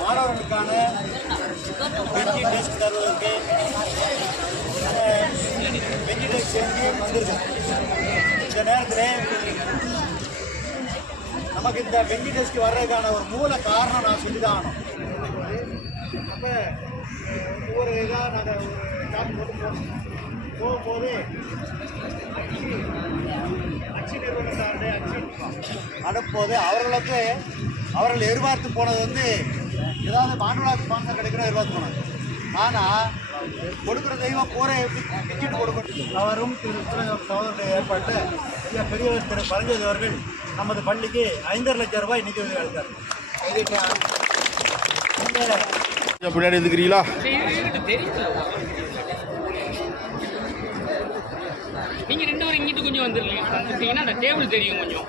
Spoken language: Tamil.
மாணவர்களுக்கான பெஞ்சி டெஸ்க் தருவதற்கு பெஞ்சி டெஸ்க் சேர்ந்து வந்திருக்கோம். இந்த நேரத்தில் நமக்கு இந்த பெஞ்சி டெஸ்க் வர்றதுக்கான ஒரு மூல காரணம் நான் சொல்லி தான் ஆகணும். அப்போ ஒவ்வொரு இதாக நாங்கள் ஒரு டாக் போட்டு போகும்போது அச்சு நிறுவனம் சார்ந்த அச்சு அனுப்பும்போது அவர்கள் எதிர்பார்த்து போனது வந்து ஏதாவது மாணவர்களுக்கு மாதம் கிடைக்கிற எதிர்பார்த்து போனாங்க. ஆனால் கொடுக்குற தெய்வம் போரை எப்படி கொடுக்கணும். அவரும் சகோதரருடைய ஏற்பாட்டில் பெரியவர் திரு பரஞ்சோதி அவர்கள் நமது பள்ளிக்கு 5.5 லட்சம் ரூபாய் நிதி உதவி அளித்தார். பின்னாடி இருக்கிறீங்களா? நீங்க 2 பேரும் இங்கிட்டு கொஞ்சம் வந்துருக்கீங்கன்னா அந்த டேபிள் தெரியும் கொஞ்சம்.